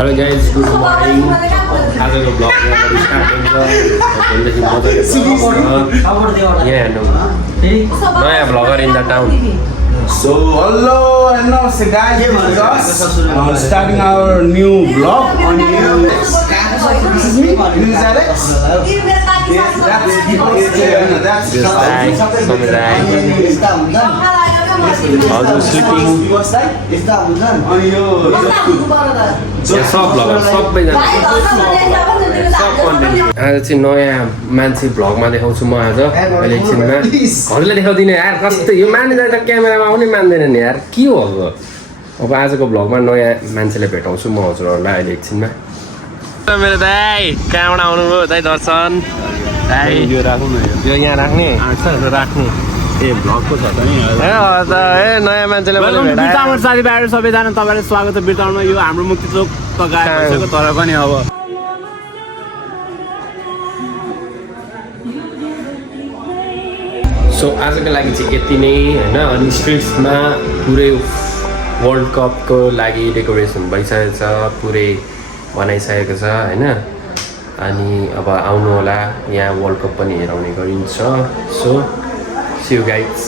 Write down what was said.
Hello guys, good morning. आजको blog start हुन्छ भोलिदेखि मजाले नयाँ bagger in the town. So hello and namaste guys, this is us starting our new vlog on YouTube. This is me, this is Alex. हजुर sleeping सब bagger सबैजना आज चाहिँ नयाँ मान्छे भ्लगमा देखाउँछु म आज अहिले एकछिनमा. हजुरलाई देखाउँदिनँ यार, कस्तो यो मान्दैन त क्यामेरामा आउनै मान्दैन नि यार, के हो अब आजको भ्लगमा नयाँ मान्छेलाई भेटाउँछु म हजुरहरूलाई अहिले एकछिनमा. मेरो दाइ कहाँबाट आउनुभयो दाइ दर्शन दाइ? यो राख्नु न, यो यहाँ राख्ने राख्नु. ए भ्लगको छ त नि नयाँ मान्छेलाई बिर्ताउन साथीभाइहरू सबैजना तपाईँलाई स्वागत छ बिर्ताउनमा. यो हाम्रो मुक्ति चोक त गायब भइसक्यो तर पनि अब सो आजको लागि चाहिँ यति नै होइन. अनि स्ट्रिट्समा पुरै वर्ल्ड कपको लागि डेकोरेसन भइसकेको छ, पुरै बनाइसकेको छ होइन. अनि अब आउनु होला, यहाँ वर्ल्ड कप पनि हेराउने गरिन्छ. So see you guys.